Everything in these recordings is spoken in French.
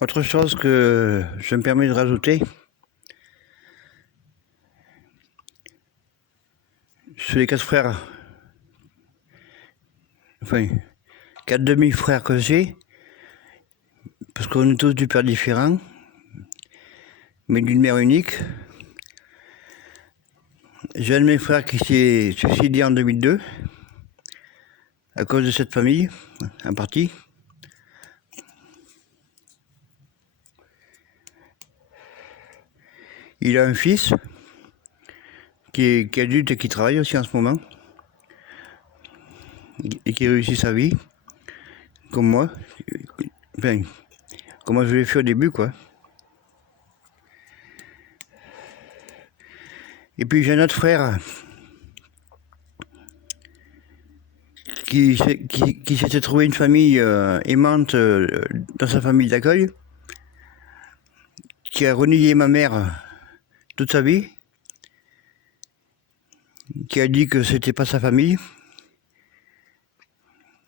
Autre chose que je me permets de rajouter, sur les 4 frères, enfin 4 demi-frères que j'ai, parce qu'on est tous du père différent, mais d'une mère unique. J'ai un de mes frères qui s'est suicidé en 2002 à cause de cette famille, en partie. Il a un fils qui est adulte et qui travaille aussi en ce moment et qui réussit sa vie, comme moi. Enfin, comme moi je l'ai fait au début, quoi. Et puis j'ai un autre frère qui s'était trouvé une famille aimante dans sa famille d'accueil, qui a renié ma mère toute sa vie, qui a dit que c'était pas sa famille,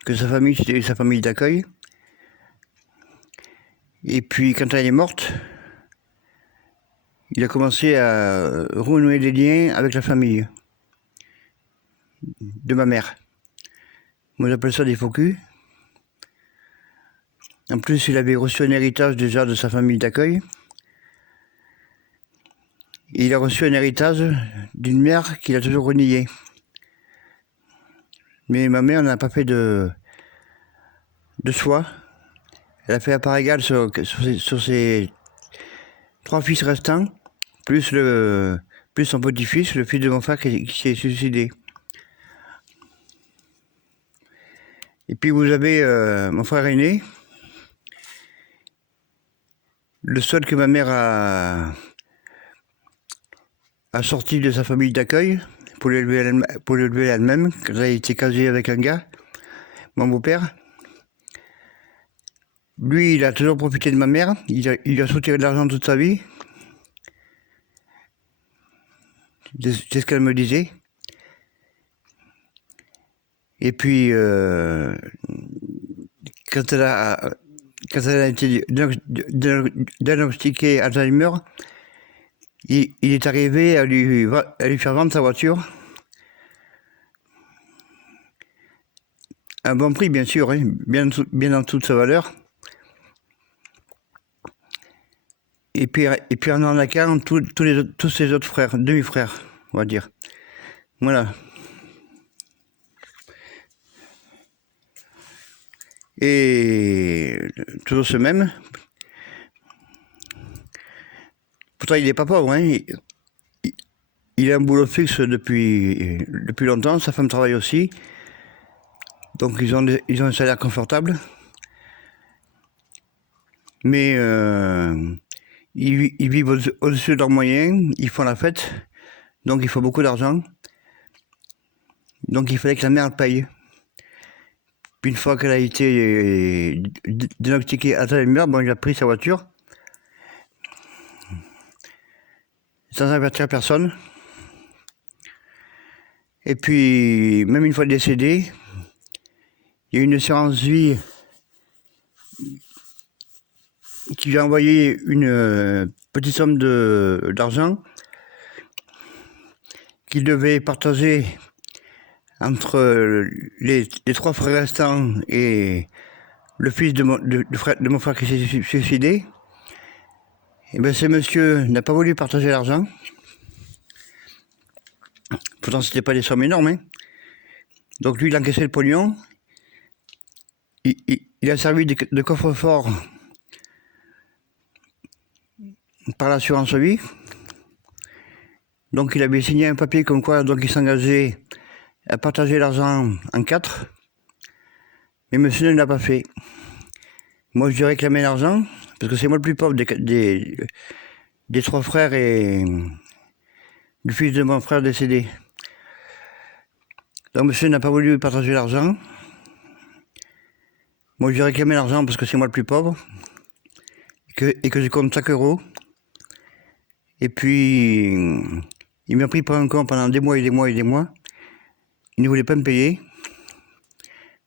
que sa famille c'était sa famille d'accueil. Et puis quand elle est morte, il a commencé à renouer des liens avec la famille de ma mère. Moi j'appelle ça des faux culs. En plus, il avait reçu un héritage déjà de sa famille d'accueil. Il a reçu un héritage d'une mère qu'il a toujours reniée. Mais ma mère n'a pas fait de choix. Elle a fait à part égale sur ses 3 fils restants, plus son petit-fils, le fils de mon frère qui s'est suicidé. Et puis vous avez mon frère aîné, le seul que ma mère a sorti de sa famille d'accueil pour l'élever elle-même, quand elle a été casée avec un gars, mon beau-père. Lui, il a toujours profité de ma mère, il a soutiré de l'argent toute sa vie. C'est ce qu'elle me disait. Et puis, quand elle a été diagnostiquée Alzheimer, il est arrivé à lui faire vendre sa voiture. À un bon prix, bien sûr, hein, bien en dessous de sa valeur. Et puis en arnaquant tous ses autres frères, demi-frères, on va dire. Voilà. Et toujours ce même. Pourtant, il n'est pas pauvre, hein. Il a un boulot fixe depuis longtemps, sa femme travaille aussi. Donc ils ont un salaire confortable. Mais ils vivent au-dessus de leurs moyens, ils font la fête. Donc il faut beaucoup d'argent. Donc il fallait que la mère paye. Puis une fois qu'elle a été diagnostiquée Alzheimer, bon, il a pris sa voiture. Sans avertir personne. Et puis, même une fois décédé, il y a une assurance vie qui lui a envoyé une petite somme d'argent qu'il devait partager entre les 3 frères restants et le fils de mon frère qui s'est suicidé. Et bien ce monsieur n'a pas voulu partager l'argent. Pourtant c'était pas des sommes énormes, hein. Donc lui il a encaissé le pognon. Il a servi de coffre-fort par l'assurance vie. Donc il avait signé un papier comme quoi donc il s'engageait à partager l'argent en 4. Mais monsieur ne l'a pas fait. Moi je lui ai réclamé l'argent, parce que c'est moi le plus pauvre des 3 frères et du fils de mon frère décédé. Donc monsieur n'a pas voulu partager l'argent. Moi je lui ai réclamé l'argent parce que c'est moi le plus pauvre. Et que je compte chaque euro. Et puis il m'a pris pour un con pendant des mois et des mois et des mois. Il ne voulait pas me payer.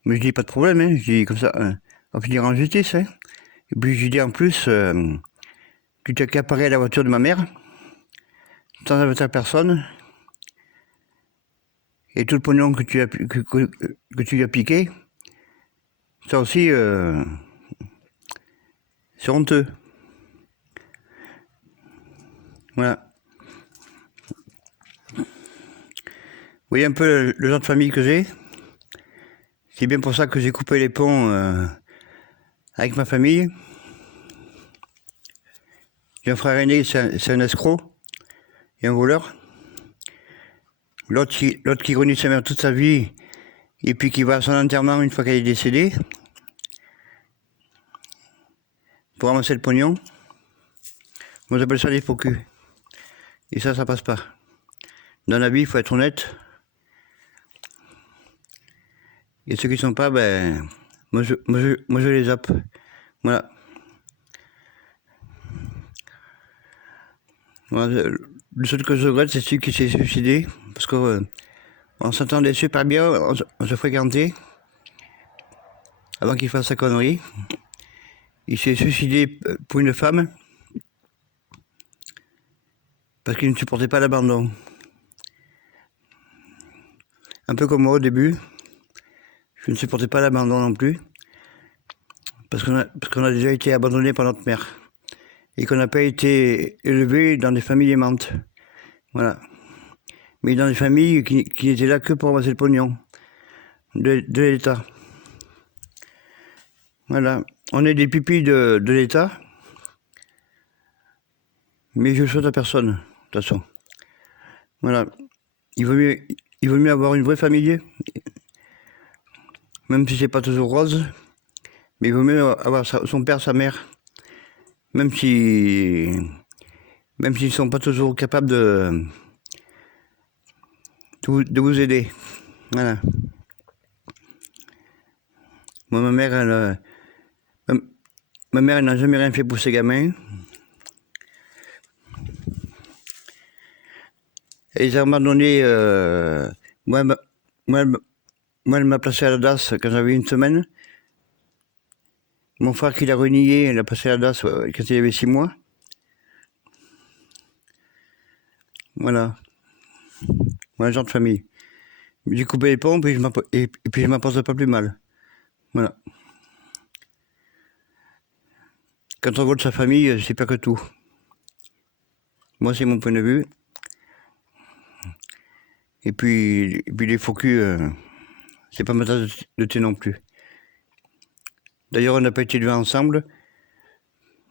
Mais je dis pas de problème, hein. Je dis comme ça, on va finir en justice, hein. Et puis j'ai dit en plus, tu t'es accaparé la voiture de ma mère, sans avertir personne, et tout le pognon que tu lui as piqué, ça aussi, c'est honteux. Voilà. Vous voyez un peu le genre de famille que j'ai. C'est bien pour ça que j'ai coupé les ponts avec ma famille. J'ai un frère aîné, c'est un escroc et un voleur. L'autre qui renie sa mère toute sa vie et puis qui va à son enterrement une fois qu'elle est décédée pour ramasser le pognon. Moi j'appelle ça des faux culs. Et ça passe pas. Dans la vie, il faut être honnête. Et ceux qui sont pas, ben, moi je les zappe. Voilà. Voilà. Le seul que je regrette, c'est celui qui s'est suicidé. Parce que on s'entendait super bien, on se fréquentait. Avant qu'il fasse sa connerie. Il s'est suicidé pour une femme. Parce qu'il ne supportait pas l'abandon. Un peu comme moi au début. Je ne supportais pas l'abandon non plus. Parce qu'on a déjà été abandonné par notre mère. Et qu'on n'a pas été élevé dans des familles aimantes. Voilà. Mais dans des familles qui n'étaient là que pour ramasser le pognon de l'État. Voilà. On est des pipis de l'État. Mais je le souhaite à personne, de toute façon. Voilà. Il vaut mieux avoir une vraie famille. Même si c'est pas toujours rose. Mais il vaut mieux avoir son père, sa mère. Même s'ils sont pas toujours capables de vous aider. Voilà. Moi, ma mère, elle n'a jamais rien fait pour ses gamins. Et à un moment donné, moi, elle m'a placé à la DAS quand j'avais une semaine. Mon frère qui l'a renié, elle a passé à la DAS quand il avait 6 mois. Voilà. Voilà, genre de famille. J'ai coupé les pompes et puis je m'en pense pas plus mal. Voilà. Quand on voit de sa famille, c'est pas que tout. Moi, c'est mon point de vue. Et puis les faux culs, c'est pas ma tasse de thé non plus. D'ailleurs, on n'a pas été élevés ensemble.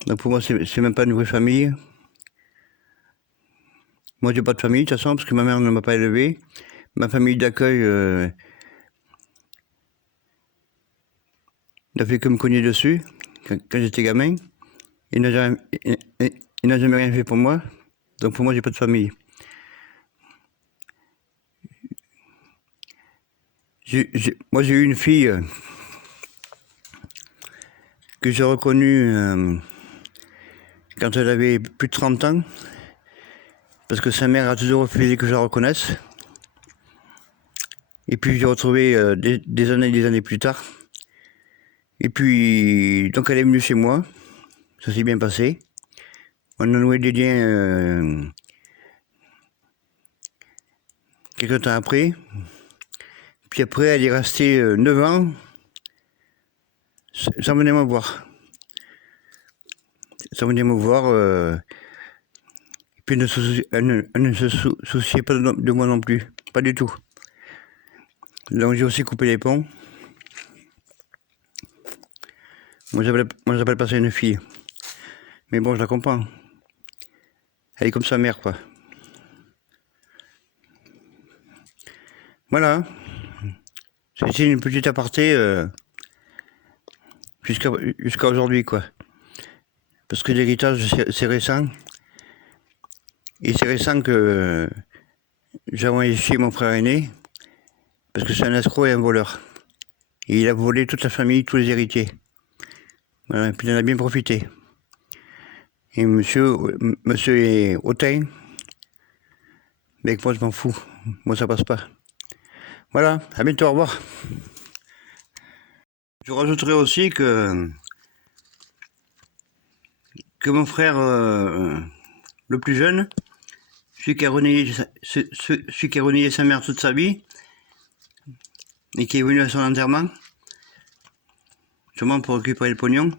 Donc pour moi, c'est même pas une vraie famille. Moi, j'ai pas de famille, de toute façon, parce que ma mère ne m'a pas élevé. Ma famille d'accueil n'a fait que me cogner dessus quand j'étais gamin. Il n'a jamais rien fait pour moi. Donc pour moi, j'ai pas de famille. Moi, j'ai eu une fille que j'ai reconnue quand elle avait plus de 30 ans. Parce que sa mère a toujours refusé que je la reconnaisse. Et puis je l'ai retrouvée des années plus tard. Et puis, donc elle est venue chez moi. Ça s'est bien passé. On a noué des liens quelques temps après. Puis après, elle est restée 9 ans sans venir me voir. Sans venir me voir. Et puis elle ne se souciait pas de moi non plus. Pas du tout. Donc j'ai aussi coupé les ponts. Moi j'appelle pas ça une fille. Mais bon, je la comprends. Elle est comme sa mère, quoi. Voilà. C'est une petite aparté jusqu'à aujourd'hui, quoi. Parce que l'héritage, c'est récent. Et c'est récent que j'ai envoyé chez mon frère aîné. Parce que c'est un escroc et un voleur. Et il a volé toute la famille, tous les héritiers. Voilà, et puis il en a bien profité. Et monsieur est hautain. Mais moi, je m'en fous. Moi, ça passe pas. Voilà, à bientôt, au revoir. Je rajouterai aussi que que mon frère le plus jeune, celui qui a renié sa mère toute sa vie, et qui est venu à son enterrement, sûrement pour récupérer le pognon,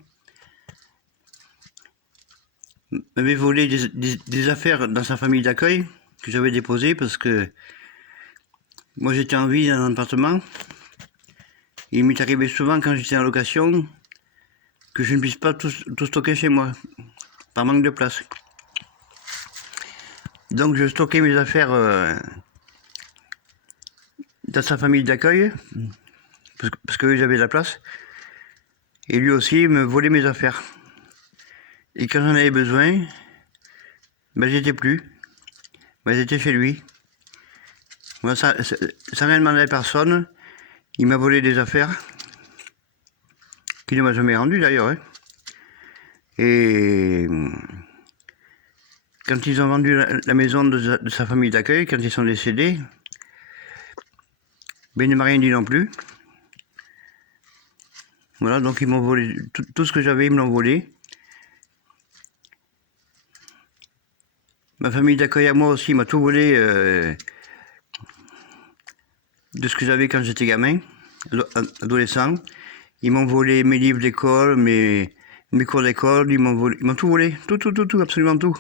m'avait volé des affaires dans sa famille d'accueil que j'avais déposées parce que moi j'étais en vie dans un appartement. Il m'est arrivé souvent quand j'étais en location que je ne puisse pas tout stocker chez moi par manque de place. Donc je stockais mes affaires dans sa famille d'accueil parce que j'avais de la place. Et lui aussi me volait mes affaires. Et quand j'en avais besoin, ben j'étais plus. Ben j'étais chez lui. Moi, sans rien demander à personne, il m'a volé des affaires, qu'il ne m'a jamais rendues d'ailleurs. Hein. Et quand ils ont vendu la maison de sa famille d'accueil, quand ils sont décédés, ben il ne m'a rien dit non plus. Voilà, donc ils m'ont volé tout ce que j'avais, ils me l'ont volé. Ma famille d'accueil à moi aussi m'a tout volé de ce que j'avais quand j'étais gamin, adolescent. Ils m'ont volé mes livres d'école, mes cours d'école, ils m'ont tout volé, tout, absolument tout.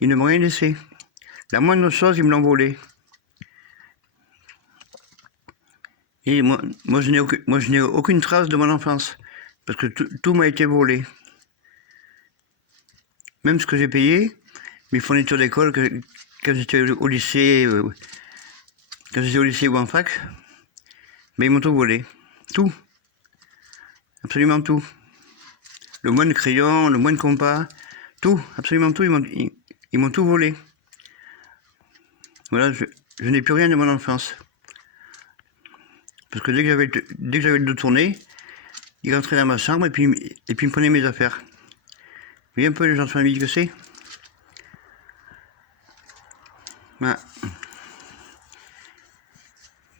Ils ne m'ont rien laissé. La moindre chose, ils me l'ont volé. Et moi je n'ai aucune trace de mon enfance, parce que tout m'a été volé. Même ce que j'ai payé, mes fournitures d'école, quand j'étais au lycée, ou en fac, mais ils m'ont tout volé. Tout. Absolument tout. Le moindre crayon, le moindre compas, tout, absolument tout, ils m'ont tout volé. Voilà, je n'ai plus rien de mon enfance. Parce que dès que j'avais le dos tourné, ils rentraient dans ma chambre et puis ils me prenaient mes affaires. Vous voyez un peu les gens de famille que c'est? Voilà.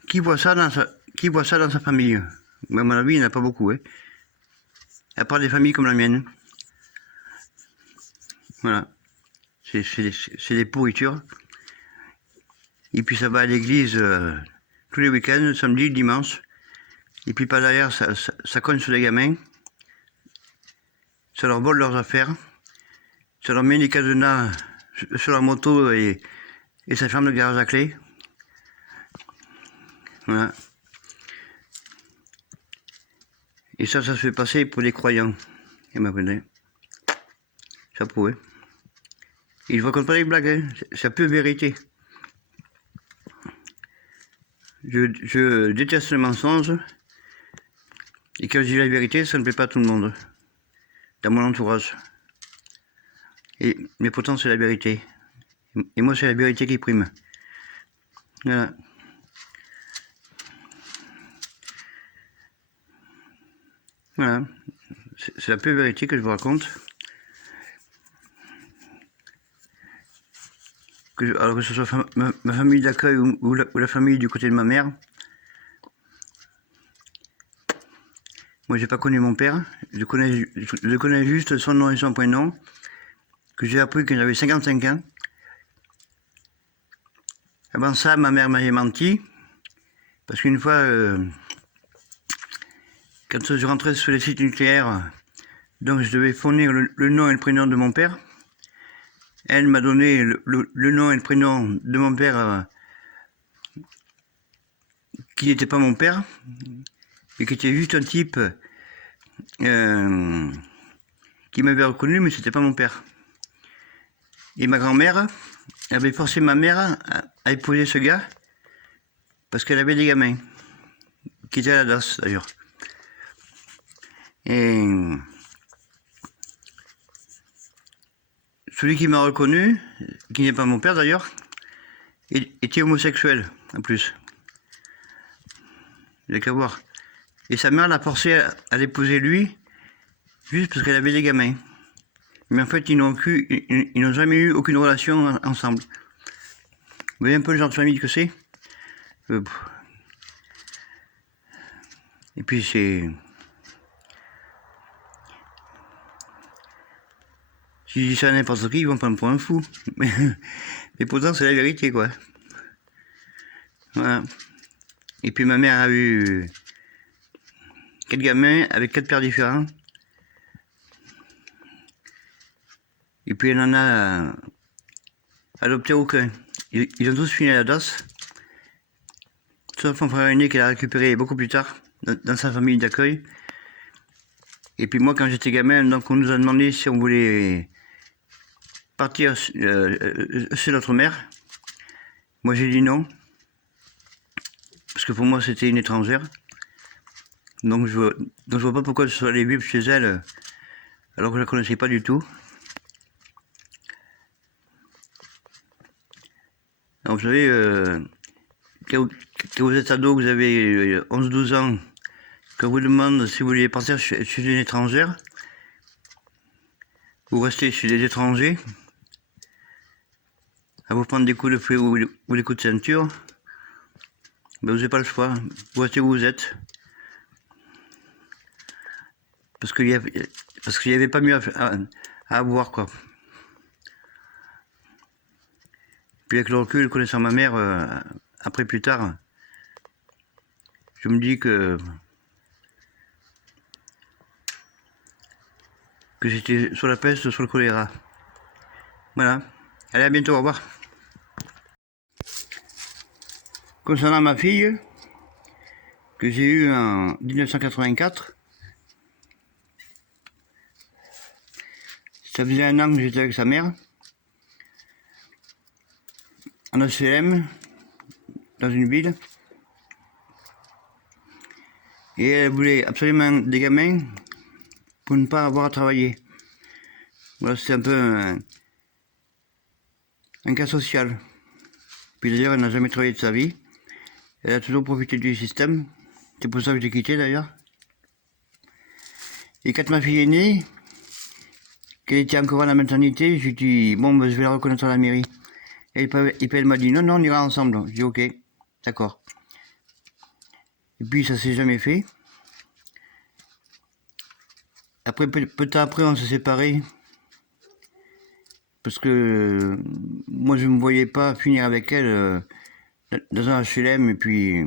Qui voit ça dans sa famille? Mais à mon avis, il n'y en a pas beaucoup, hein. À part des familles comme la mienne. Voilà. C'est des pourritures. Et puis ça va à l'église tous les week-ends, samedi, dimanche. Et puis par derrière, ça cogne sur les gamins. Ça leur vole leurs affaires. Ça leur met des cadenas sur leur moto et ça ferme le garage à clé. Voilà. Et ça se fait passer pour des croyants. Et m'appelait. Chapeau, hein. Ils ne racontent pas des blagues, hein. C'est la pure vérité. Je déteste le mensonge. Et quand je dis la vérité, ça ne plaît pas à tout le monde. Dans mon entourage. Mais pourtant, c'est la vérité. Et moi, c'est la vérité qui prime. Voilà. Voilà. C'est la pure vérité que je vous raconte. Alors que ce soit ma famille d'accueil ou la famille du côté de ma mère. Moi, j'ai pas connu mon père. Je connais juste son nom et son prénom, que j'ai appris quand j'avais 55 ans. Avant ça, ma mère m'avait menti, parce qu'une fois, quand je rentrais sur les sites nucléaires, donc je devais fournir le nom et le prénom de mon père. Elle m'a donné le nom et le prénom de mon père qui n'était pas mon père, et qui était juste un type qui m'avait reconnu, mais c'était pas mon père. Et ma grand-mère avait forcé ma mère à épouser ce gars, parce qu'elle avait des gamins, qui étaient à la DAS d'ailleurs. Et celui qui m'a reconnu, qui n'est pas mon père d'ailleurs, était homosexuel en plus. Il n'y a qu'à voir. Et sa mère l'a forcé à l'épouser lui, juste parce qu'elle avait des gamins. Mais en fait, ils n'ont jamais eu aucune relation ensemble. Vous voyez un peu le genre de famille que c'est? Et puis c'est... Si je dis ça à n'importe qui, ils vont prendre pour un fou. Mais pourtant, c'est la vérité, quoi. Voilà. Et puis ma mère a eu 4 gamins avec 4 pères différents. Et puis elle en a adopté aucun. Ils ont tous fini à la DAS. Sauf mon frère aîné qu'elle a récupéré beaucoup plus tard dans sa famille d'accueil. Et puis moi, quand j'étais gamin, donc on nous a demandé si on voulait partir chez notre mère. Moi j'ai dit non. Parce que pour moi c'était une étrangère. Donc je vois pas pourquoi je serais allé vivre chez elle alors que je la connaissais pas du tout. Alors vous savez, quand vous êtes ado, vous avez 11-12 ans, qu'on vous demande si vous voulez partir chez une étrangère, ou rester chez des étrangers, à vous prendre des coups de fouet ou des coups de ceinture, ben vous n'avez pas le choix, vous restez où vous êtes. Parce qu'il n'y avait pas mieux à avoir, quoi. Puis avec le recul, connaissant ma mère, après plus tard, je me dis que c'était soit la peste, soit le choléra. Voilà. Allez, à bientôt, au revoir. Concernant ma fille, que j'ai eue en 1984, ça faisait 1 an que j'étais avec sa mère, en HLM, dans une ville, et elle voulait absolument des gamins pour ne pas avoir à travailler. Voilà, c'est un peu un cas social. Puis d'ailleurs, elle n'a jamais travaillé de sa vie. Elle a toujours profité du système. C'est pour ça que j'ai quitté d'ailleurs. Et quand ma fille est née, qu'elle était encore à la maternité, j'ai dit, bon, ben, je vais la reconnaître à la mairie. Et puis elle m'a dit, non, non, on ira ensemble. J'ai dit, ok, d'accord. Et puis ça s'est jamais fait. Après, peu de temps après, on s'est séparés. Parce que moi, je ne me voyais pas finir avec elle dans un HLM et puis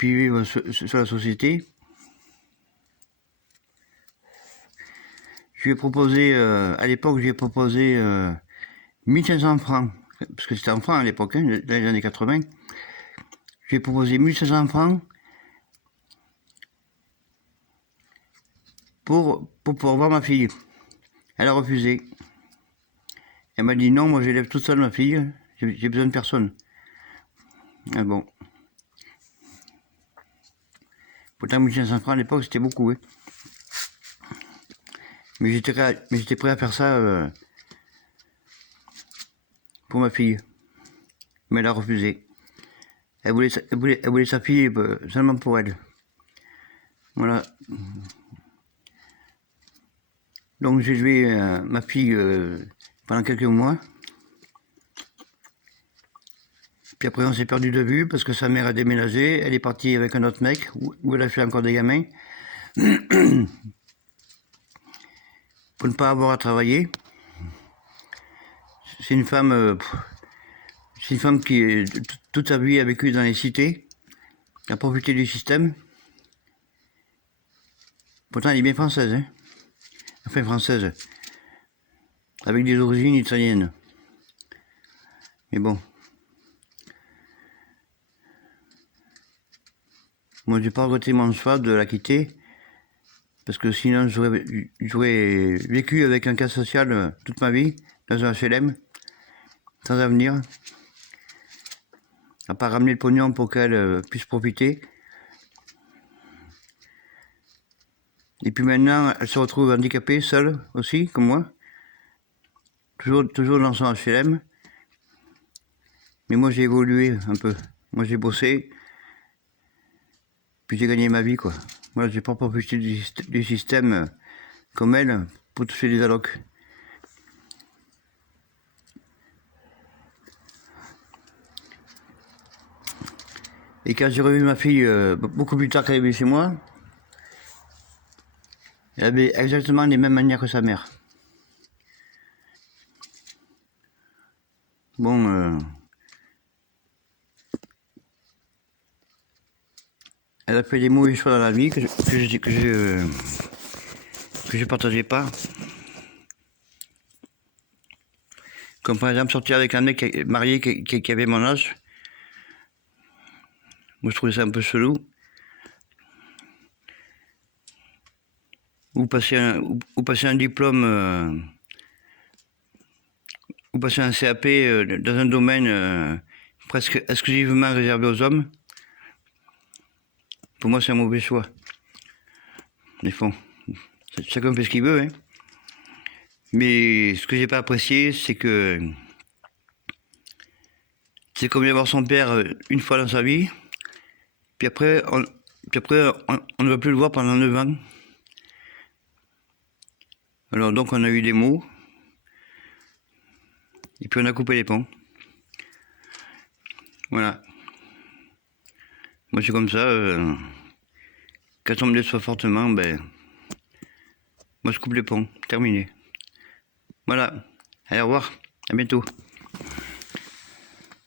vivre sur la société. Je lui ai proposé, à l'époque, je lui ai proposé 1500 francs, parce que c'était en francs à l'époque, hein, dans les années 80. Je lui ai proposé 1500 francs pour pouvoir voir ma fille. Elle a refusé. Elle m'a dit non, moi j'élève toute seule ma fille, j'ai besoin de personne. Ah bon. Pourtant 1500 francs à l'époque c'était beaucoup, hein. Mais j'étais prêt à faire ça pour ma fille. Mais elle a refusé. Elle voulait sa fille seulement pour elle. Voilà. Donc j'ai joué ma fille pendant quelques mois. Puis après on s'est perdu de vue parce que sa mère a déménagé. Elle est partie avec un autre mec où elle a fait encore des gamins. Pour ne pas avoir à travailler. C'est une femme qui toute sa vie a vécu dans les cités, a profité du système. Pourtant elle est bien française, hein. Enfin française, avec des origines italiennes. Mais bon. Moi j'ai pas regretté mon choix de la quitter, parce que sinon j'aurais vécu avec un cas social toute ma vie, dans un HLM, sans avenir, à part ramener le pognon pour qu'elle puisse profiter. Et puis maintenant, elle se retrouve handicapée, seule aussi, comme moi, toujours dans son HLM. Mais moi j'ai évolué un peu, moi j'ai bossé, puis j'ai gagné ma vie, quoi. Moi j'ai pas profité du système comme elle pour toucher des allocs. Et quand j'ai revu ma fille, beaucoup plus tard qu'elle est venue chez moi, elle avait exactement les mêmes manières que sa mère. Bon, elle a fait des mauvais choix dans la vie que je partageais pas. Comme par exemple sortir avec un mec marié qui avait mon âge. Moi je trouvais ça un peu chelou. Ou passer un diplôme, ou passer un CAP dans un domaine presque exclusivement réservé aux hommes. Pour moi c'est un mauvais choix. Mais bon, chacun fait ce qu'il veut. Hein. Mais ce que j'ai pas apprécié, c'est que c'est comme d'avoir son père une fois dans sa vie, puis après on ne va plus le voir pendant 9 ans. Alors donc on a eu des mots, et puis on a coupé les ponts. Voilà. Moi c'est comme ça, quand on me déçoit fortement, ben moi je coupe les ponts, terminé. Voilà. Allez, au revoir, à bientôt.